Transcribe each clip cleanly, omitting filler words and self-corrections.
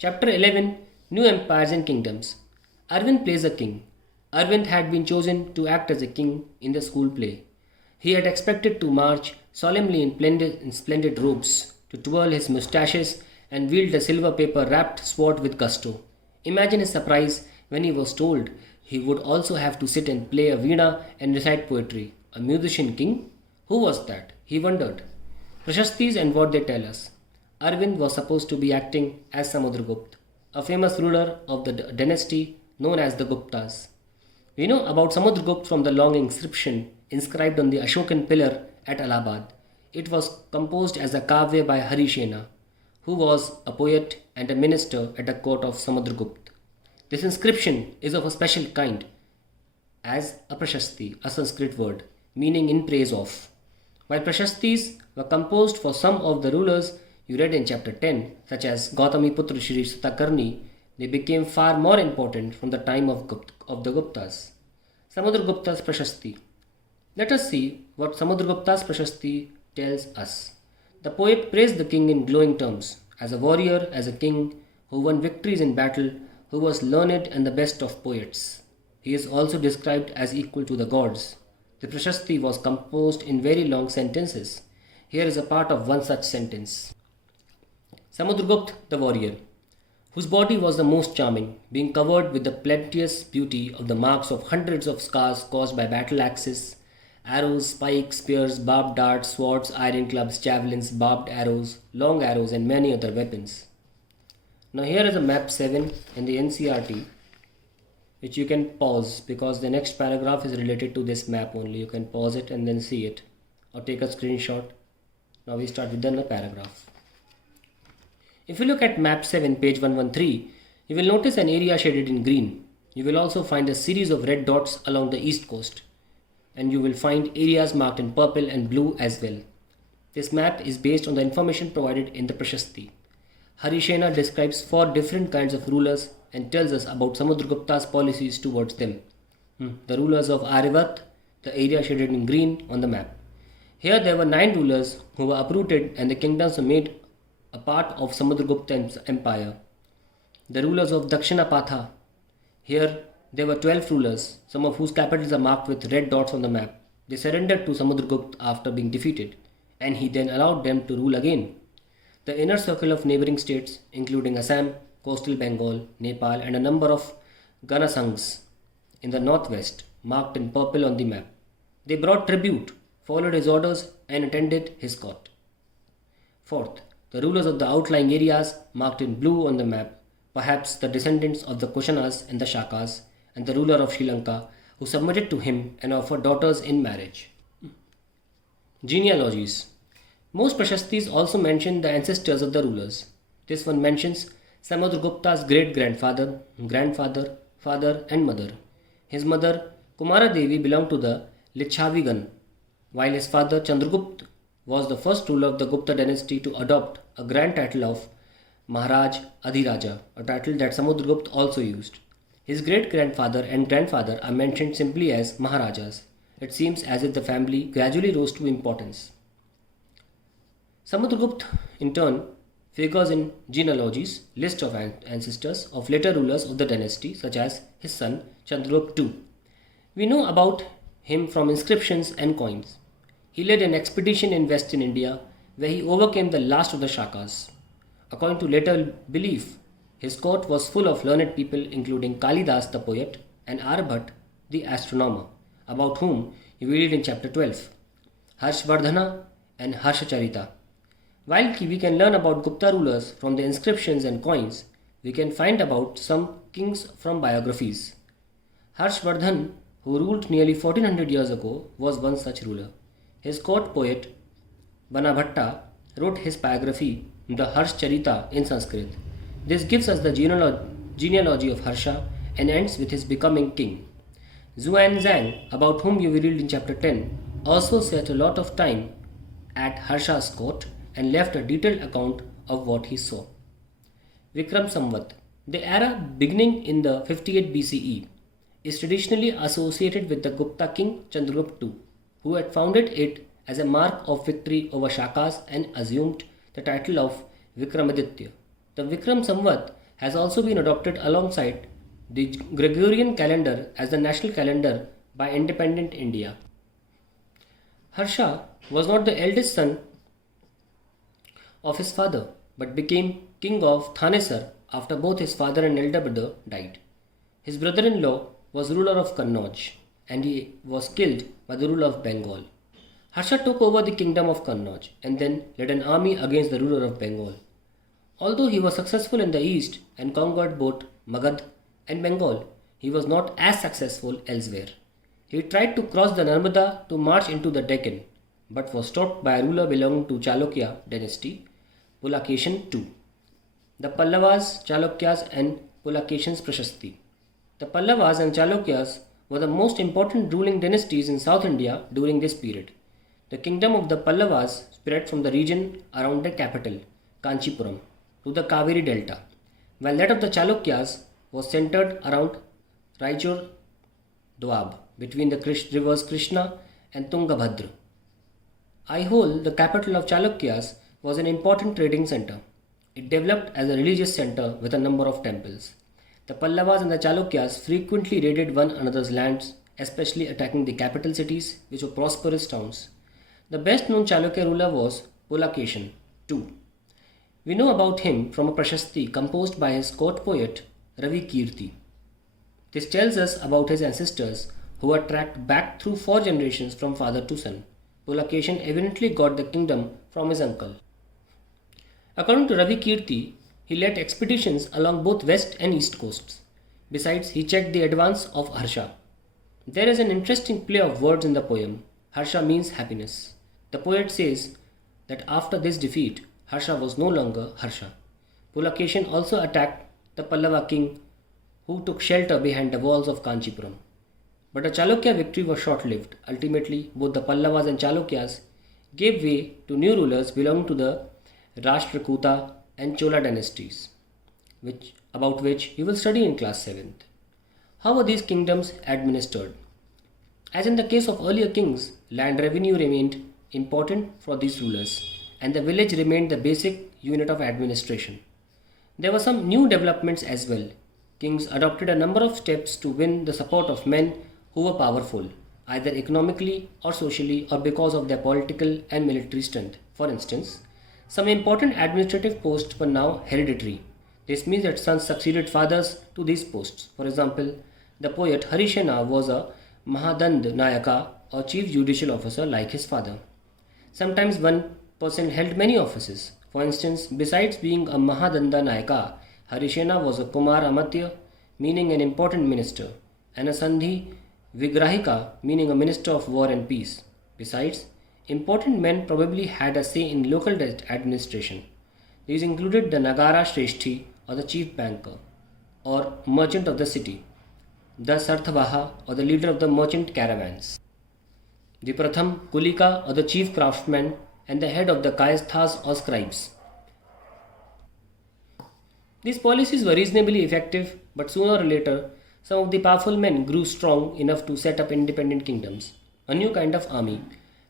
Chapter 11, New Empires and Kingdoms. Arvind plays a king. Arvind had been chosen to act as a king in the school play. He had expected to march solemnly in splendid robes, to twirl his moustaches and wield a silver paper wrapped sword with gusto. Imagine his surprise when he was told he would also have to sit and play a veena and recite poetry. A musician king? Who was that? He wondered. Prashastis and what they tell us. Arvind was supposed to be acting as Samudragupta, a famous ruler of the dynasty known as the Guptas. We know about Samudragupta from the long inscription inscribed on the Ashokan pillar at Allahabad. It was composed as a kavya by Harishena, who was a poet and a minister at the court of Samudragupta. This inscription is of a special kind, as a prashasti, a Sanskrit word, meaning in praise of. While prashastis were composed for some of the rulers you read in chapter 10, such as Gautami Putra Shri Satakarni, they became far more important from the time of the Guptas. Samudragupta's Prashasti. Let us see what Samudragupta's Prashasti tells us. The poet praised the king in glowing terms, as a warrior, as a king who won victories in battle, who was learned and the best of poets. He is also described as equal to the gods. The Prashasti was composed in very long sentences. Here is a part of one such sentence. Samudragupta, the warrior, whose body was the most charming, being covered with the plenteous beauty of the marks of hundreds of scars caused by battle axes, arrows, spikes, spears, barbed darts, swords, iron clubs, javelins, barbed arrows, long arrows, and many other weapons. Now here is a map 7 in the NCERT, which you can pause because the next paragraph is related to this map only. You can pause it and then see it, or take a screenshot. Now we start with the paragraph. If you look at map 7, page 113, you will notice an area shaded in green. You will also find a series of red dots along the east coast, and you will find areas marked in purple and blue as well. This map is based on the information provided in the Prashasti. Harishena describes 4 different kinds of rulers and tells us about Samudragupta's policies towards them. The rulers of Aryavat, the area shaded in green on the map. Here there were 9 rulers who were uprooted and the kingdoms were made a part of Samudragupta's empire. The rulers of Dakshinapatha. Here there were 12 rulers, some of whose capitals are marked with red dots on the map. They surrendered to Samudragupta after being defeated, and he then allowed them to rule again. The inner circle of neighboring states, including Assam, coastal Bengal, Nepal, and a number of Ganasangs in the northwest, marked in purple on the map. They brought tribute, followed his orders, and attended his court. Fourth, the rulers of the outlying areas marked in blue on the map, perhaps the descendants of the Kushanas and the Shakas, and the ruler of Sri Lanka, who submitted to him and offered daughters in marriage. Genealogies. Most Prashastis also mention the ancestors of the rulers. This one mentions Samudragupta's great-grandfather, grandfather, father and mother. His mother, Kumara Devi, belonged to the Licchavigan, while his father, Chandragupta, was the first ruler of the Gupta dynasty to adopt a grand title of Maharaj Adhiraja, a title that Samudragupta also used. His great-grandfather and grandfather are mentioned simply as Maharajas. It seems as if the family gradually rose to importance. Samudragupta, in turn, figures in genealogies, list of ancestors of later rulers of the dynasty, such as his son Chandragupta II. We know about him from inscriptions and coins. He led an expedition in western India where he overcame the last of the Shakas. According to later belief, his court was full of learned people including Kalidas the poet and Aryabhatta the astronomer, about whom you read in chapter 12, Harshvardhana and Harshacharita. While we can learn about Gupta rulers from the inscriptions and coins, we can find about some kings from biographies. Harshvardhan, who ruled nearly 1400 years ago, was one such ruler. His court poet Banabhatta wrote his biography, the Harshcharita, in Sanskrit. This gives us the genealogy of Harsha and ends with his becoming king. Xuanzang, about whom you will read in chapter 10, also spent a lot of time at Harsha's court and left a detailed account of what he saw. Vikram Samvat, the era beginning in the 58 BCE, is traditionally associated with the Gupta king Chandragupta II, who had founded it as a mark of victory over Shakas and assumed the title of Vikramaditya. The Vikram Samvat has also been adopted alongside the Gregorian calendar as the national calendar by independent India. Harsha was not the eldest son of his father, but became king of Thanesar after both his father and elder brother died. His brother-in-law was ruler of Kannauj, and he was killed by the ruler of Bengal. Harsha took over the kingdom of Kannauj and then led an army against the ruler of Bengal. Although he was successful in the east and conquered both Magad and Bengal, he was not as successful elsewhere. He tried to cross the Narmada to march into the Deccan, but was stopped by a ruler belonging to Chalukya dynasty, Pulakeshin II. The Pallavas, Chalukyas and Pulakeshin's Prashasti. The Pallavas and Chalukyas were the most important ruling dynasties in South India during this period. The kingdom of the Pallavas spread from the region around the capital, Kanchipuram, to the Kaveri Delta, while that of the Chalukyas was centered around Raichur Doab, between the rivers Krishna and Tungabhadra. Aihole, the capital of Chalukyas, was an important trading center. It developed as a religious center with a number of temples. The Pallavas and the Chalukyas frequently raided one another's lands, especially attacking the capital cities, which were prosperous towns. The best known Chalukya ruler was Pulakeshin II. We know about him from a Prashasti composed by his court poet Ravi Kirti. This tells us about his ancestors who were tracked back through 4 generations from father to son. Pulakeshin evidently got the kingdom from his uncle. According to Ravi Kirti, he led expeditions along both west and east coasts. Besides, he checked the advance of Harsha. There is an interesting play of words in the poem. Harsha means happiness. The poet says that after this defeat, Harsha was no longer Harsha. Pulakeshin also attacked the Pallava king who took shelter behind the walls of Kanchipuram. But the Chalukya victory was short-lived. Ultimately, both the Pallavas and Chalukyas gave way to new rulers belonging to the Rashtrakuta and Chola dynasties, about which you will study in class 7th. How were these kingdoms administered? As in the case of earlier kings, land revenue remained important for these rulers, and the village remained the basic unit of administration. There were some new developments as well. Kings adopted a number of steps to win the support of men who were powerful, either economically or socially or because of their political and military strength. For instance, some important administrative posts were now hereditary. This means that sons succeeded fathers to these posts. For example, the poet Harisena was a Mahadand Nayaka or chief judicial officer like his father. Sometimes one person held many offices. For instance, besides being a Mahadanda Nayaka, Harisena was a Kumar Amatya, meaning an important minister, and a Sandhi Vigrahika, meaning a minister of war and peace. Besides, important men probably had a say in local administration. These included the Nagara Shreshthi or the chief banker or merchant of the city, the Sarthavaha or the leader of the merchant caravans, the Pratham Kulika or the chief craftsman, and the head of the Kayasthas or scribes. These policies were reasonably effective, but sooner or later, some of the powerful men grew strong enough to set up independent kingdoms, a new kind of army.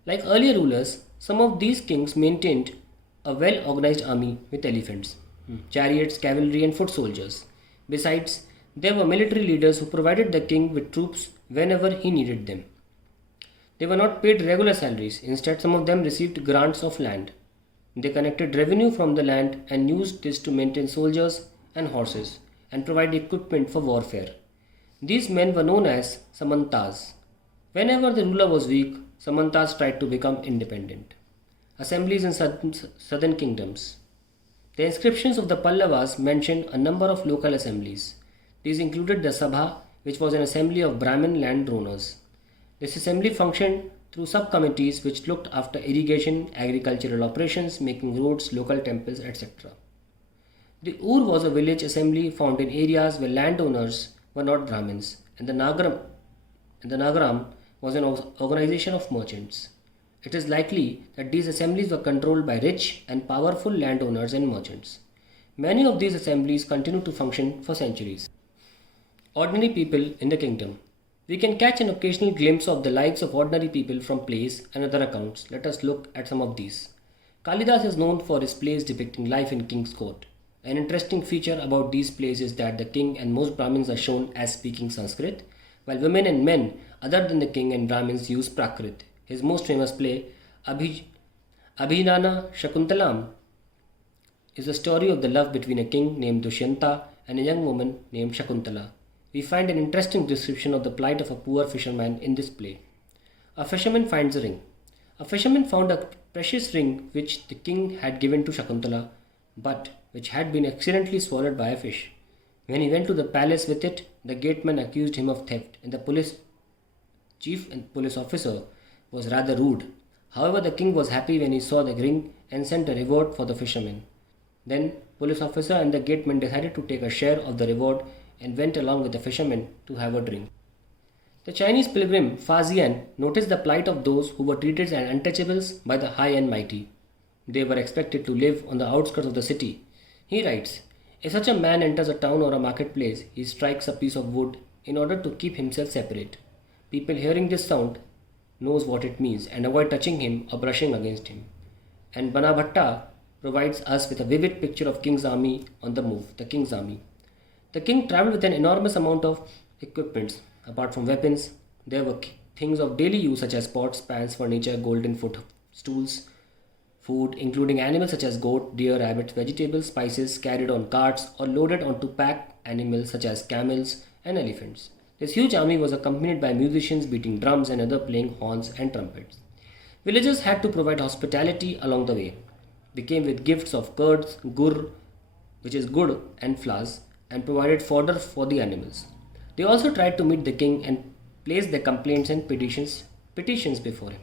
Like earlier rulers, some of these kings maintained a well-organized army with elephants, chariots, cavalry and foot soldiers. Besides, there were military leaders who provided the king with troops whenever he needed them. They were not paid regular salaries. Instead, some of them received grants of land. They collected revenue from the land and used this to maintain soldiers and horses and provide equipment for warfare. These men were known as Samantas. Whenever the ruler was weak, Samantas tried to become independent. Assemblies in southern kingdoms. The inscriptions of the Pallavas mention a number of local assemblies. These included the Sabha, which was an assembly of Brahmin landowners. This assembly functioned through subcommittees which looked after irrigation, agricultural operations, making roads, local temples, etc. The Ur was a village assembly found in areas where landowners were not Brahmins, and the Nagaram was an organization of merchants. It is likely that these assemblies were controlled by rich and powerful landowners and merchants. Many of these assemblies continue to function for centuries. Ordinary people in the kingdom. We can catch an occasional glimpse of the lives of ordinary people from plays and other accounts. Let us look at some of these. Kalidas is known for his plays depicting life in King's Court. An interesting feature about these plays is that the king and most Brahmins are shown as speaking Sanskrit, while women and men other than the king and Brahmins use Prakrit. His most famous play, Abhi- Abhinana Shakuntalam, is the story of the love between a king named Dushyanta and a young woman named Shakuntala. We find an interesting description of the plight of a poor fisherman in this play. A fisherman finds a ring. A fisherman found a precious ring which the king had given to Shakuntala, but which had been accidentally swallowed by a fish. When he went to the palace with it, the gateman accused him of theft, and the police chief and police officer was rather rude. However, the king was happy when he saw the ring and sent a reward for the fisherman. Then, police officer and the gateman decided to take a share of the reward and went along with the fisherman to have a drink. The Chinese pilgrim Fa Zian noticed the plight of those who were treated as untouchables by the high and mighty. They were expected to live on the outskirts of the city. He writes, if such a man enters a town or a marketplace, he strikes a piece of wood in order to keep himself separate. People hearing this sound knows what it means and avoid touching him or brushing against him. And Banabhatta provides us with a vivid picture of king's army on the move, the king's army. The king traveled with an enormous amount of equipments. Apart from weapons, there were things of daily use such as pots, pans, furniture, golden footstools, food, including animals such as goat, deer, rabbits, vegetables, spices carried on carts or loaded onto pack animals such as camels and elephants. This huge army was accompanied by musicians beating drums and other playing horns and trumpets. Villagers had to provide hospitality along the way. They came with gifts of curds, gur, which is good, and flowers, and provided fodder for the animals. They also tried to meet the king and placed their complaints and petitions before him.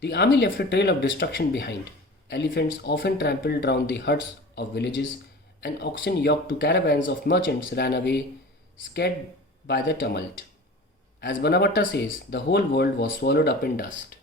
The army left a trail of destruction behind. Elephants often trampled round the huts of villages, and oxen yoked to caravans of merchants ran away, scared by the tumult. As Banavatta says, the whole world was swallowed up in dust.